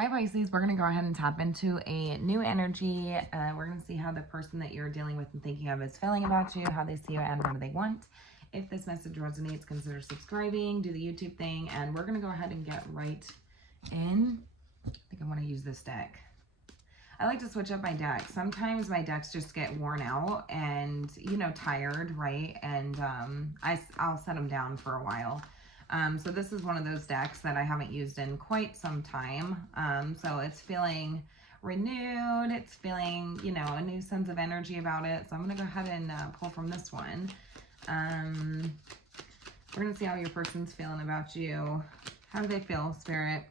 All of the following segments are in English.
Hi Pisces, we're going to go ahead and tap into a new energy. We're going to see how the person that you're dealing with and thinking of is feeling about you, how they see you, and what do they want. If this message resonates, consider subscribing, do the YouTube thing, and we're going to go ahead and get right in. I think I want to use this deck. I like to switch up my decks. Sometimes my decks just get worn out and, you know, tired, right? And I'll set them down for a while. So this is one of those decks that I haven't used in quite some time. So it's feeling renewed. It's feeling, you know, a new sense of energy about it. So I'm going to go ahead and pull from this one. We're going to see how your person's feeling about you. How do they feel, Spirit?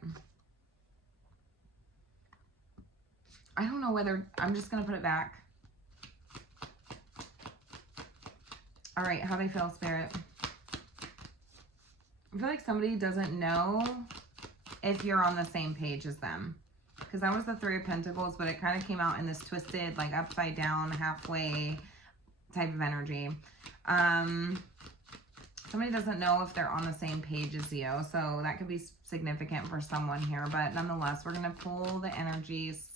I don't know whether, I'm just going to put it back. All right, how they feel, Spirit? I feel like somebody doesn't know if you're on the same page as them. Because that was the Three of Pentacles, but it kind of came out in this twisted, like upside down, halfway type of energy. Somebody doesn't know if they're on the same page as you. So that could be significant for someone here. But nonetheless, we're going to pull the energies,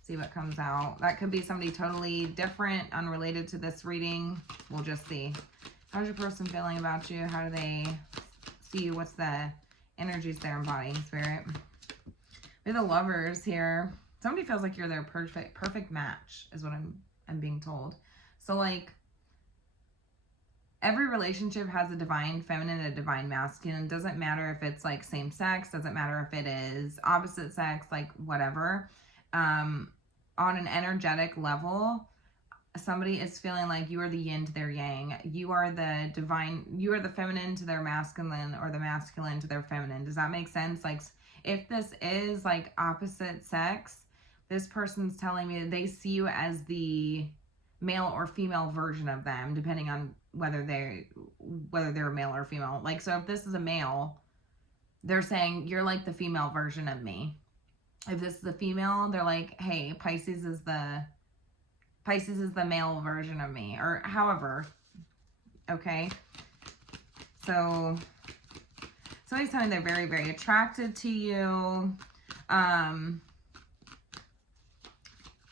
see what comes out. That could be somebody totally different, unrelated to this reading. We'll just see. How's your person feeling about you? How do they see you? What's the energies they're embodying, Spirit? We have the Lovers here. Somebody feels like you're their perfect match, is what I'm being told. So like every relationship has a divine feminine and a divine masculine. It doesn't matter if it's like same sex, doesn't matter if it is opposite sex, like whatever. On an energetic level, somebody is feeling like you are the yin to their yang. You are the divine, you are the feminine to their masculine, or the masculine to their feminine. Does that make sense? Like if this is like opposite sex, this person's telling me that they see you as the male or female version of them, depending on whether they're male or female. Like, so if this is a male, they're saying you're like the female version of me. If this is a female, they're like, hey, Pisces is the male version of me, or however. Okay. So somebody's telling they're very, very attracted to you.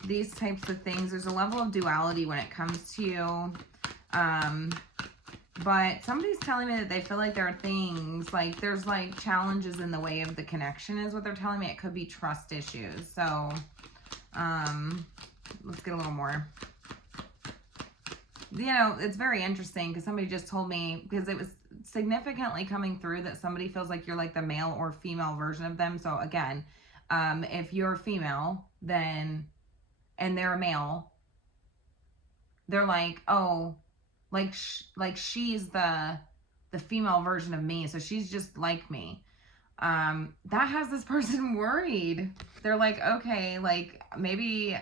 These types of things. There's a level of duality when it comes to you. But somebody's telling me that they feel like there are things, like there's like challenges in the way of the connection is what they're telling me. It could be trust issues. So, let's get a little more. You know, it's very interesting because somebody just told me, because it was significantly coming through that somebody feels like you're like the male or female version of them. So again, if you're female, then, and they're a male, they're like, oh, like she's the female version of me. So she's just like me. That has this person worried. They're like, okay, like maybe,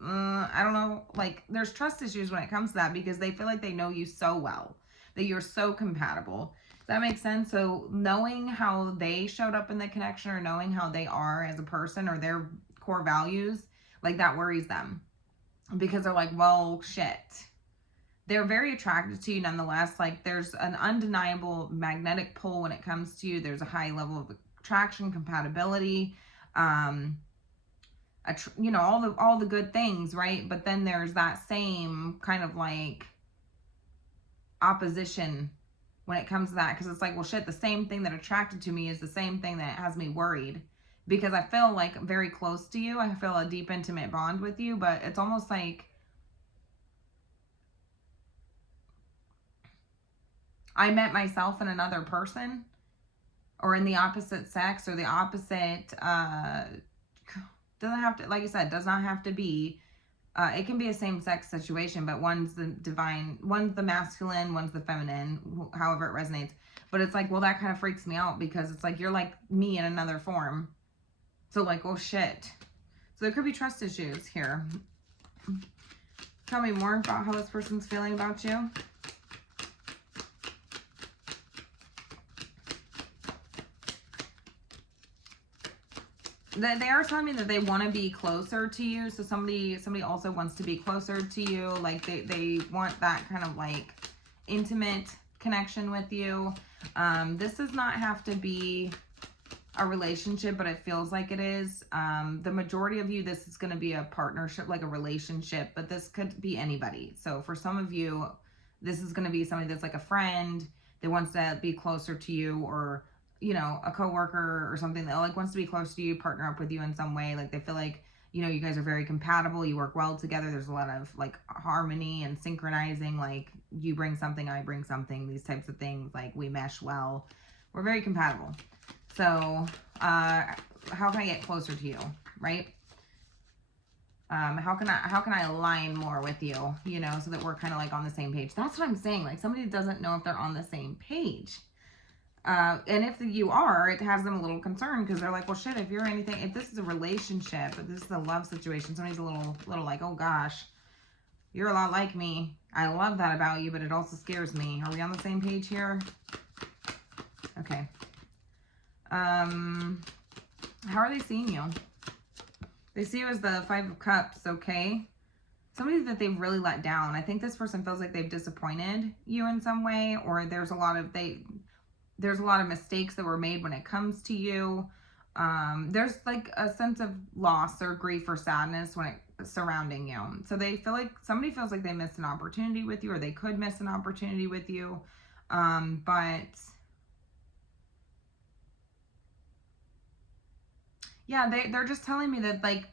I don't know, like there's trust issues when it comes to that, because they feel like they know you so well, that you're so compatible. Does that make sense? So knowing how they showed up in the connection, or knowing how they are as a person, or their core values, like that worries them, because they're like, well, shit. They're very attracted to you nonetheless. Like there's an undeniable magnetic pull when it comes to you. There's a high level of attraction, compatibility, you know, all the good things, right? But then there's that same kind of like opposition when it comes to that, because it's like, well, shit, the same thing that attracted to me is the same thing that has me worried, because I feel like very close to you. I feel a deep, intimate bond with you, but it's almost like I met myself in another person, or in the opposite sex, or the opposite, doesn't have to, like I said, does not have to be, it can be a same-sex situation, but one's the divine, one's the masculine, one's the feminine, however it resonates. But it's like, well, that kind of freaks me out, because it's like, you're like me in another form. So like, oh shit. So there could be trust issues here. Tell me more about how this person's feeling about you. They are telling me that they want to be closer to you. So somebody also wants to be closer to you. Like they want that kind of like intimate connection with you. This does not have to be a relationship, but it feels like it is. The majority of you, this is going to be a partnership, like a relationship, but this could be anybody. So for some of you, this is going to be somebody that's like a friend that wants to be closer to you, or, you know, a coworker or something that like wants to be close to you, partner up with you in some way. Like they feel like, you know, you guys are very compatible. You work well together. There's a lot of like harmony and synchronizing. Like you bring something, I bring something, these types of things. Like we mesh well. We're very compatible. So, how can I get closer to you, right? How can I align more with you, you know, so that we're kind of like on the same page? That's what I'm saying. Like somebody doesn't know if they're on the same page. And if you are, it has them a little concerned because they're like, well, shit, if you're anything, if this is a relationship, if this is a love situation, somebody's a little like, oh gosh, you're a lot like me. I love that about you, but it also scares me. Are we on the same page here? Okay. How are they seeing you? They see you as the Five of Cups, okay? Somebody that they've really let down. I think this person feels like they've disappointed you in some way, or there's a lot of mistakes that were made when it comes to you. There's like a sense of loss or grief or sadness when it's surrounding you. So they feel like somebody feels like they missed an opportunity with you, or they could miss an opportunity with you. But yeah, they're just telling me that like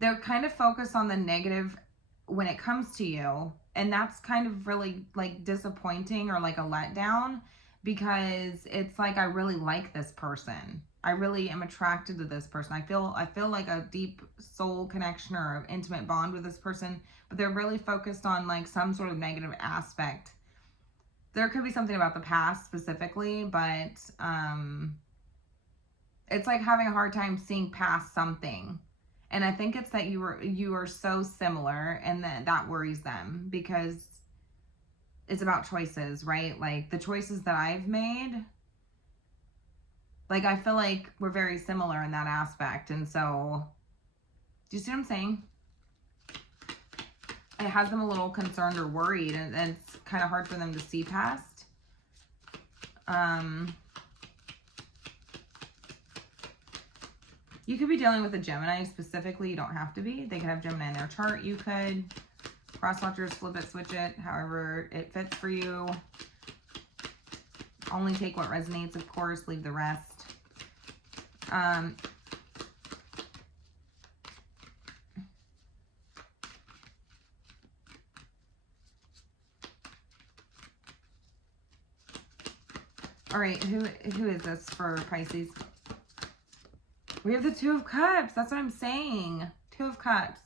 they're kind of focused on the negative when it comes to you, and that's kind of really like disappointing or like a letdown, because it's like I really like this person. I really am attracted to this person. I feel like a deep soul connection or an intimate bond with this person, but they're really focused on like some sort of negative aspect. There could be something about the past specifically, but it's like having a hard time seeing past something. And I think it's that you are so similar, and that worries them, because it's about choices, right? Like the choices that I've made, like I feel like we're very similar in that aspect. And so, do you see what I'm saying? It has them a little concerned or worried, and it's kind of hard for them to see past. You could be dealing with a Gemini specifically. You don't have to be. They could have Gemini in their chart. You could cross watchers, flip it, switch it, however it fits for you. Only take what resonates, of course. Leave the rest. All right, who is this for Pisces? We have the Two of Cups. That's what I'm saying. Two of Cups.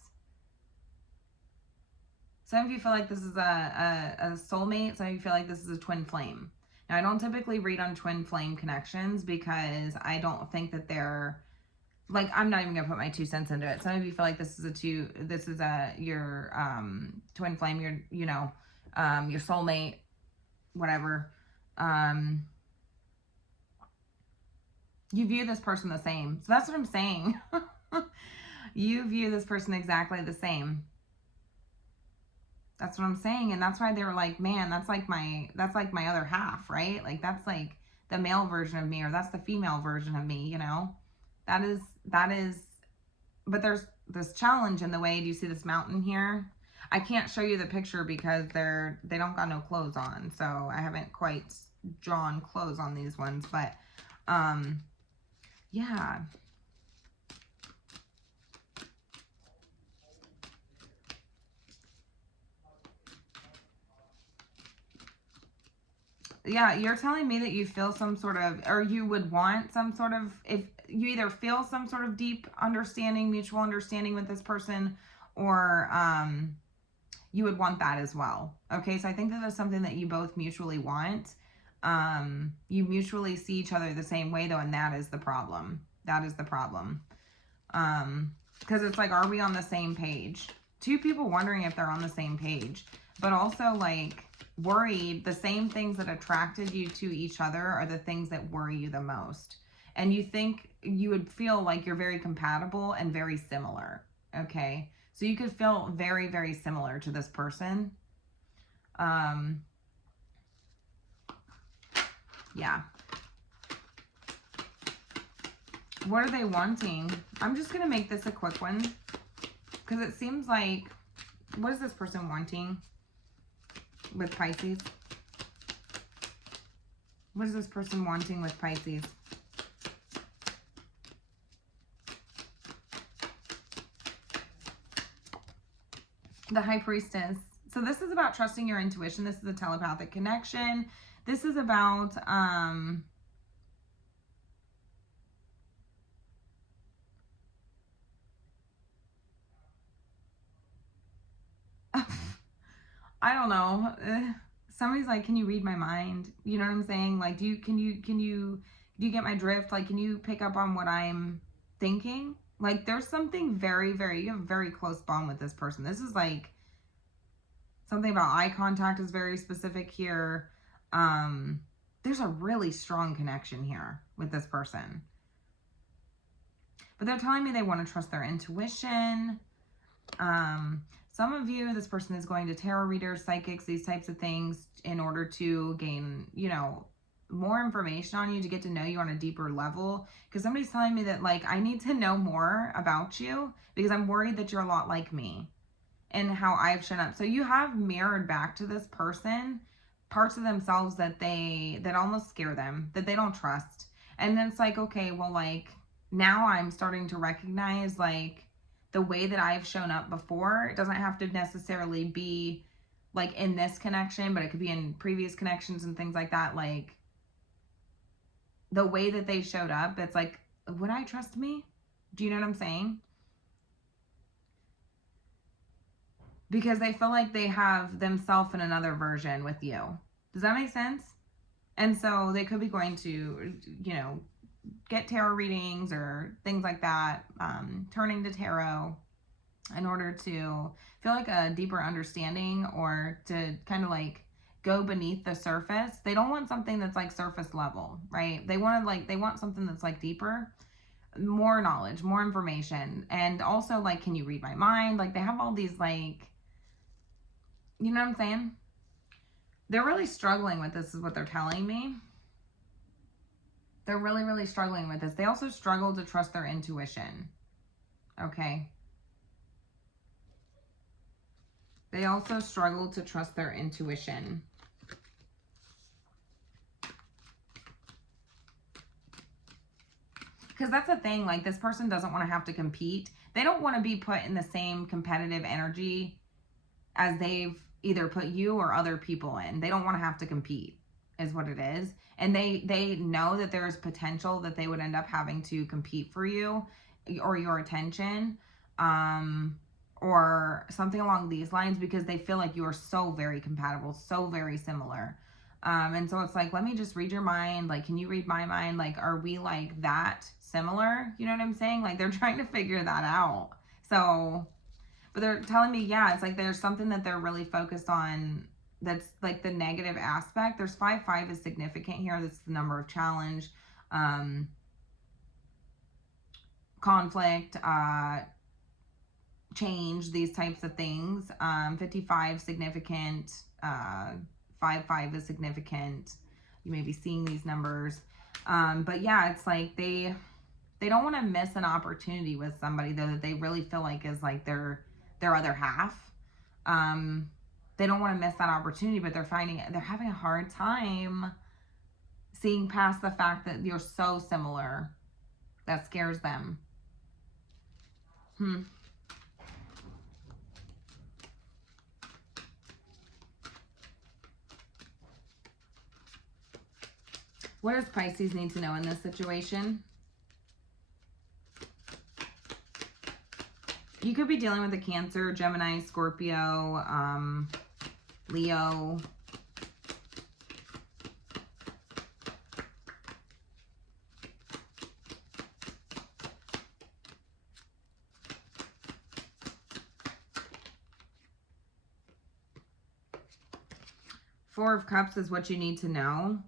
Some of you feel like this is a soulmate. Some of you feel like this is a twin flame. Now, I don't typically read on twin flame connections because I don't think that they're, like, I'm not even going to put my 2 cents into it. Some of you feel like this is your twin flame, your soulmate, whatever. You view this person the same. So that's what I'm saying. You view this person exactly the same. That's what I'm saying. And that's why they were like, man, that's like my other half, right? Like that's like the male version of me, or that's the female version of me, you know? That is, but there's this challenge in the way. Do you see this mountain here? I can't show you the picture because they don't got no clothes on. So I haven't quite drawn clothes on these ones, but, yeah. Yeah, you're telling me that you feel some sort of, or you would want some sort of, if you either feel some sort of deep understanding, mutual understanding with this person, or you would want that as well. Okay, so I think that there's something that you both mutually want. You mutually see each other the same way though, and that is the problem. That is the problem. Because it's like, are we on the same page? Two people wondering if they're on the same page, but also like worried. The same things that attracted you to each other are the things that worry you the most. And you think you would feel like you're very compatible and very similar. Okay. So you could feel very, very similar to this person. Yeah. What are they wanting? I'm just going to make this a quick one because it seems like, what is this person wanting with Pisces? What is this person wanting with Pisces? The High Priestess. So this is about trusting your intuition. This is a telepathic connection. This is about, I don't know. Somebody's like, can you read my mind? You know what I'm saying? Like, do you get my drift? Like, can you pick up on what I'm thinking? Like, there's something very, very, you have a very close bond with this person. This is like, something about eye contact is very specific here. There's a really strong connection here with this person. But they're telling me they want to trust their intuition. Some of you, this person is going to tarot readers, psychics, these types of things in order to gain, you know, more information on you, to get to know you on a deeper level. Because somebody's telling me that, like, I need to know more about you because I'm worried that you're a lot like me and how I've shown up. So you have mirrored back to this person parts of themselves that almost scare them, that they don't trust. And then it's like, okay, well, like, now I'm starting to recognize, like, the way that I've shown up before. It doesn't have to necessarily be like in this connection, but it could be in previous connections and things like that. Like, the way that they showed up, it's like, would I trust me? Do you know what I'm saying? Because they feel like they have themselves in another version with you. Does that make sense? And so they could be going to, you know, get tarot readings or things like that, turning to tarot in order to feel like a deeper understanding, or to kind of like go beneath the surface. They don't want something that's like surface level, right? They want something that's like deeper, more knowledge, more information. And also, like, can you read my mind? Like, they have all these, like, you know what I'm saying? They're really struggling with this, is what they're telling me. They're really, really struggling with this. They also struggle to trust their intuition. Okay. They also struggle to trust their intuition. Because that's the thing. Like, this person doesn't want to have to compete. They don't want to be put in the same competitive energy as they've either put you or other people in. They don't want to have to compete, is what it is. And they know that there's potential that they would end up having to compete for you or your attention, or something along these lines, because they feel like you are so very compatible, so very similar. And so it's like, let me just read your mind. Like, can you read my mind? Like, are we like that similar? You know what I'm saying? Like, they're trying to figure that out. So, but they're telling me, yeah, it's like there's something that they're really focused on that's like the negative aspect. There's 5/5 is significant here. That's the number of challenge, conflict, change, these types of things. 55 significant, 5/5 is significant. You may be seeing these numbers. But yeah, it's like they don't want to miss an opportunity with somebody though that they really feel like is like their other half. They don't want to miss that opportunity, but they're having a hard time seeing past the fact that you're so similar. That scares them. What does Pisces need to know in this situation? You could be dealing with a Cancer, Gemini, Scorpio, Leo. Four of Cups is what you need to know.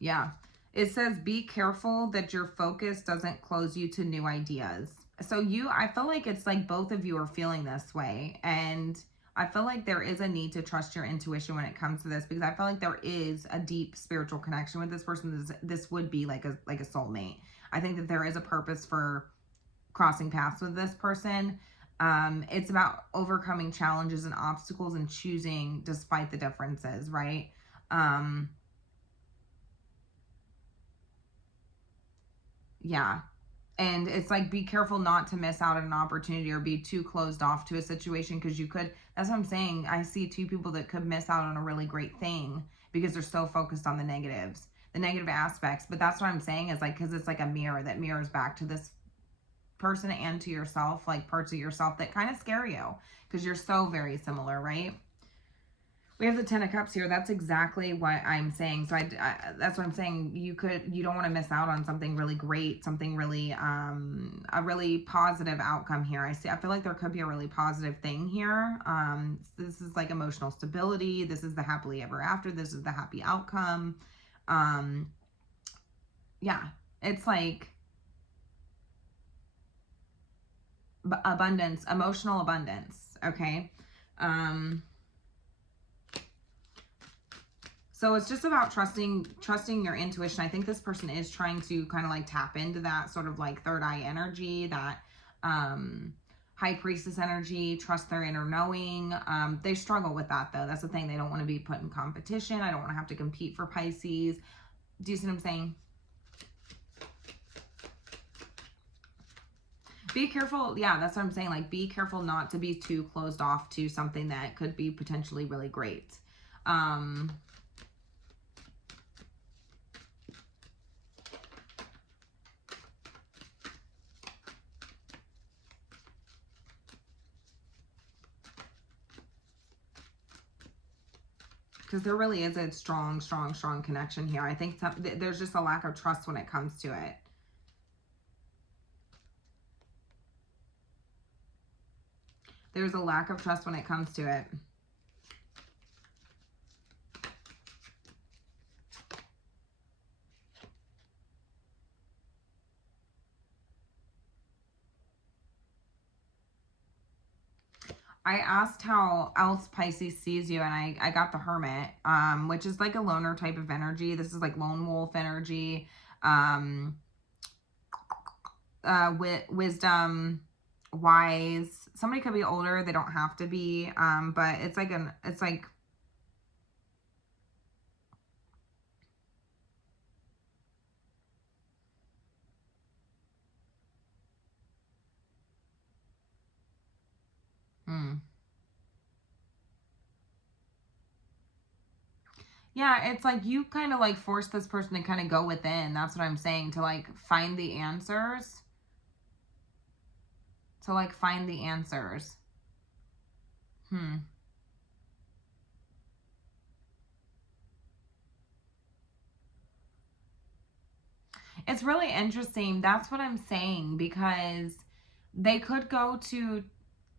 Yeah. It says, be careful that your focus doesn't close you to new ideas. So I feel like it's like both of you are feeling this way. And I feel like there is a need to trust your intuition when it comes to this, because I feel like there is a deep spiritual connection with this person. This would be like a soulmate. I think that there is a purpose for crossing paths with this person. It's about overcoming challenges and obstacles and choosing despite the differences, right? Yeah. And it's like, be careful not to miss out on an opportunity or be too closed off to a situation, because you could, that's what I'm saying. I see two people that could miss out on a really great thing because they're so focused on the negatives, the negative aspects. But that's what I'm saying is like, because it's like a mirror that mirrors back to this person and to yourself, like parts of yourself that kind of scare you because you're so very similar, right? We have the 10 of Cups here. That's exactly what I'm saying. So that's what I'm saying. You don't want to miss out on something really great, something really, a really positive outcome here. I feel like there could be a really positive thing here. This is like emotional stability. This is the happily ever after. This is the happy outcome. Yeah, it's like abundance, emotional abundance. Okay. So it's just about trusting your intuition. I think this person is trying to kind of like tap into that sort of like third eye energy, that high priestess energy, trust their inner knowing. They struggle with that though. That's the thing. They don't want to be put in competition. I don't want to have to compete for Pisces. Do you see what I'm saying? Be careful. Yeah, that's what I'm saying. Like, be careful not to be too closed off to something that could be potentially really great. Because there really is a strong connection here. I think there's just a lack of trust when it comes to it. There's a lack of trust when it comes to it. I asked how else Pisces sees you, and I got the Hermit, which is like a loner type of energy. This is like lone wolf energy. Wisdom, wise. Somebody could be older. They don't have to be. But it's like yeah, it's like you kind of like force this person to kind of go within. That's what I'm saying, to like find the answers. To like find the answers. It's really interesting. That's what I'm saying, because they could go to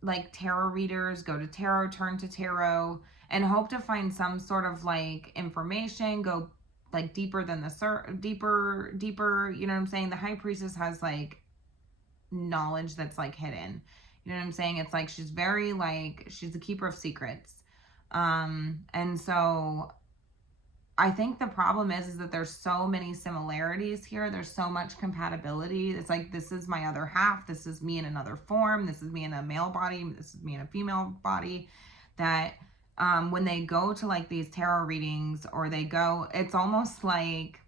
like tarot readers, go to tarot, turn to tarot, and hope to find some sort of like information, go like deeper than the deeper, you know what I'm saying? The high priestess has like knowledge that's like hidden. You know what I'm saying? It's like she's very like, she's a keeper of secrets. And so I think the problem is that there's so many similarities here. There's so much compatibility. It's like, this is my other half. This is me in another form. This is me in a male body. This is me in a female body. That when they go to like these tarot readings, or they go, it's almost like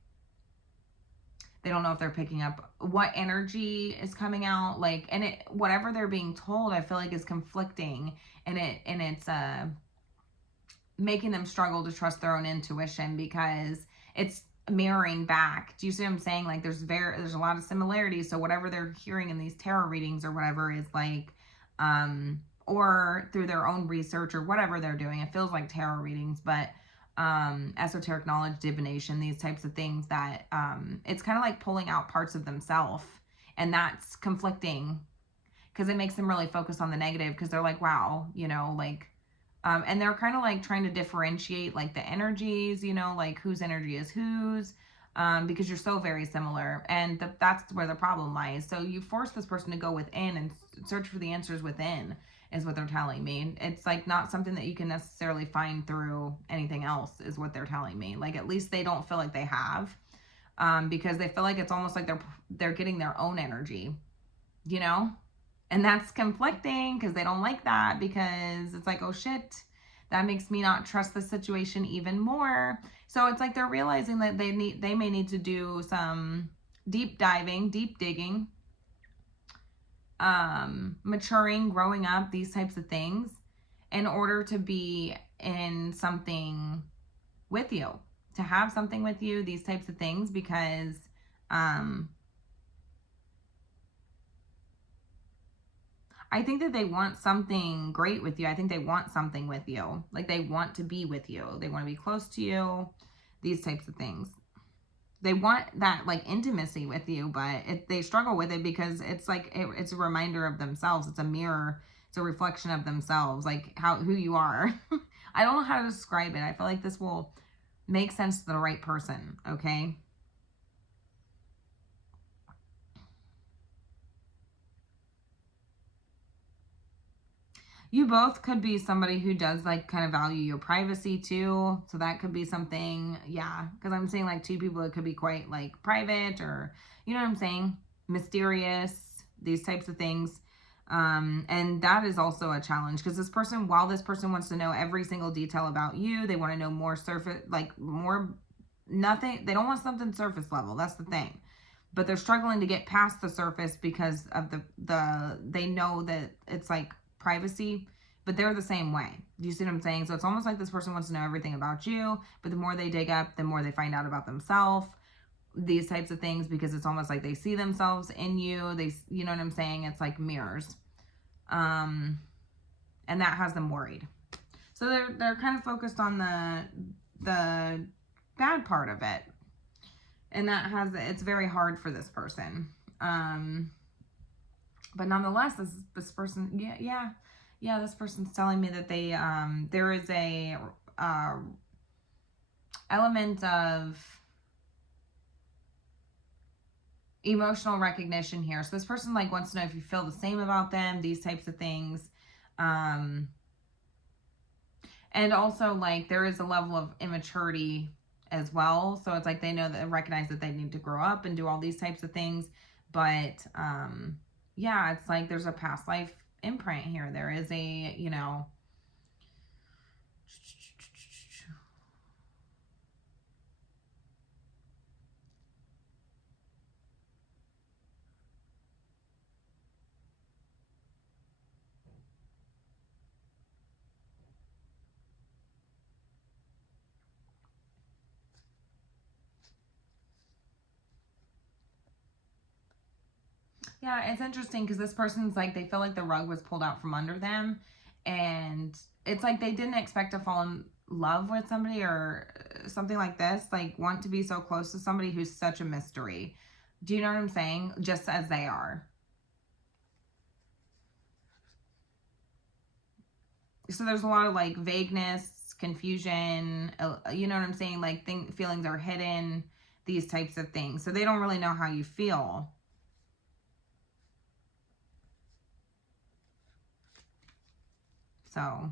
they don't know if they're picking up what energy is coming out. Like, and it, whatever they're being told, I feel like is conflicting, and it's making them struggle to trust their own intuition, because it's mirroring back. Do you see what I'm saying? Like, there's a lot of similarities. So whatever they're hearing in these tarot readings or whatever is like, or through their own research or whatever they're doing, it feels like tarot readings, but esoteric knowledge, divination, these types of things, that it's kind of like pulling out parts of themselves, and that's conflicting, because it makes them really focus on the negative, because they're like, wow, you know, like, and they're kind of like trying to differentiate like the energies, you know, like whose energy is whose. because you're so very similar, and that's where the problem lies. So you force this person to go within and search for the answers within, is what they're telling me. It's like not something that you can necessarily find through anything else, is what they're telling me. Like, at least they don't feel like they have, because they feel like it's almost like they're getting their own energy, you know? And that's conflicting, because they don't like that, because it's like, oh shit, that makes me not trust the situation even more. So it's like they're realizing that they may need to do some deep diving, deep digging, maturing, growing up, these types of things, in order to be in something with you, to have something with you, these types of things, because I think that they want something great with you. I think they want something with you. Like, they want to be with you. They want to be close to you, these types of things. They want that, like, intimacy with you, but they struggle with it because it's like, it's a reminder of themselves. It's a mirror. It's a reflection of themselves, like who you are. I don't know how to describe it. I feel like this will make sense to the right person, okay? You both could be somebody who does, like, kind of value your privacy too. So that could be something, yeah. Because I'm saying, like, two people that could be quite, like, private, or, you know what I'm saying? Mysterious, these types of things. And that is also a challenge, because this person, while this person wants to know every single detail about you, they want to know more surface, like, more, nothing. They don't want something surface level. That's the thing. But they're struggling to get past the surface because of they know that it's like privacy, but they're the same way. Do you see what I'm saying? So it's almost like this person wants to know everything about you, but the more they dig up, the more they find out about themselves, these types of things, because it's almost like they see themselves in you. You know what I'm saying? It's like mirrors. And that has them worried. So they're kind of focused on the bad part of it. And it's very hard for this person. But nonetheless, this person, this person's telling me that there is a element of emotional recognition here. So this person, like, wants to know if you feel the same about them, these types of things. And also, like, there is a level of immaturity as well. So it's like they recognize that they need to grow up and do all these types of things. But yeah, it's like there's a past life imprint here. There is a, yeah, it's interesting because this person's like, they feel like the rug was pulled out from under them. And it's like they didn't expect to fall in love with somebody or something like this. Like, want to be so close to somebody who's such a mystery. Do you know what I'm saying? Just as they are. So there's a lot of, like, vagueness, confusion. You know what I'm saying? Like, feelings are hidden. These types of things. So they don't really know how you feel. So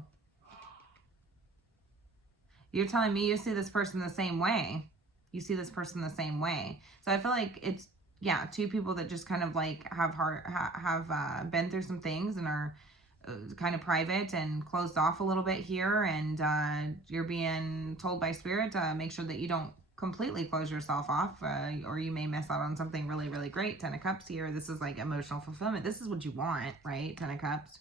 you're telling me you see this person the same way. You see this person the same way. So I feel like it's, yeah, two people that just kind of, like, have been through some things and are kind of private and closed off a little bit here. And you're being told by spirit to make sure that you don't completely close yourself off, or you may miss out on something really, really great. 10 of Cups here. This is like emotional fulfillment. This is what you want, right? 10 of Cups.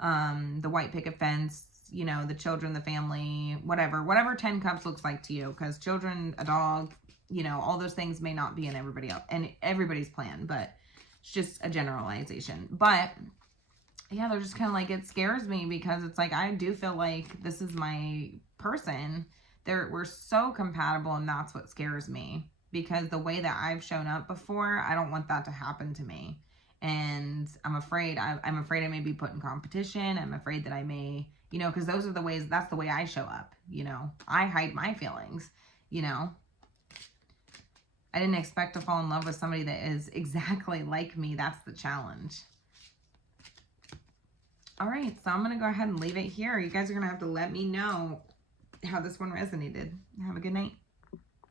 The white picket fence, the children, the family, whatever 10 cups looks like to you, because children, a dog, all those things may not be in everybody else and everybody's plan, but it's just a generalization. But yeah, they're just kind of like, it scares me because it's like, I do feel like this is my person. We're so compatible, and that's what scares me, because the way that I've shown up before, I don't want that to happen to me. And I'm afraid I may be put in competition. I'm afraid that I may, because that's the way I show up. I hide my feelings, I didn't expect to fall in love with somebody that is exactly like me. That's the challenge. All right, so I'm going to go ahead and leave it here. You guys are going to have to let me know how this one resonated. Have a good night.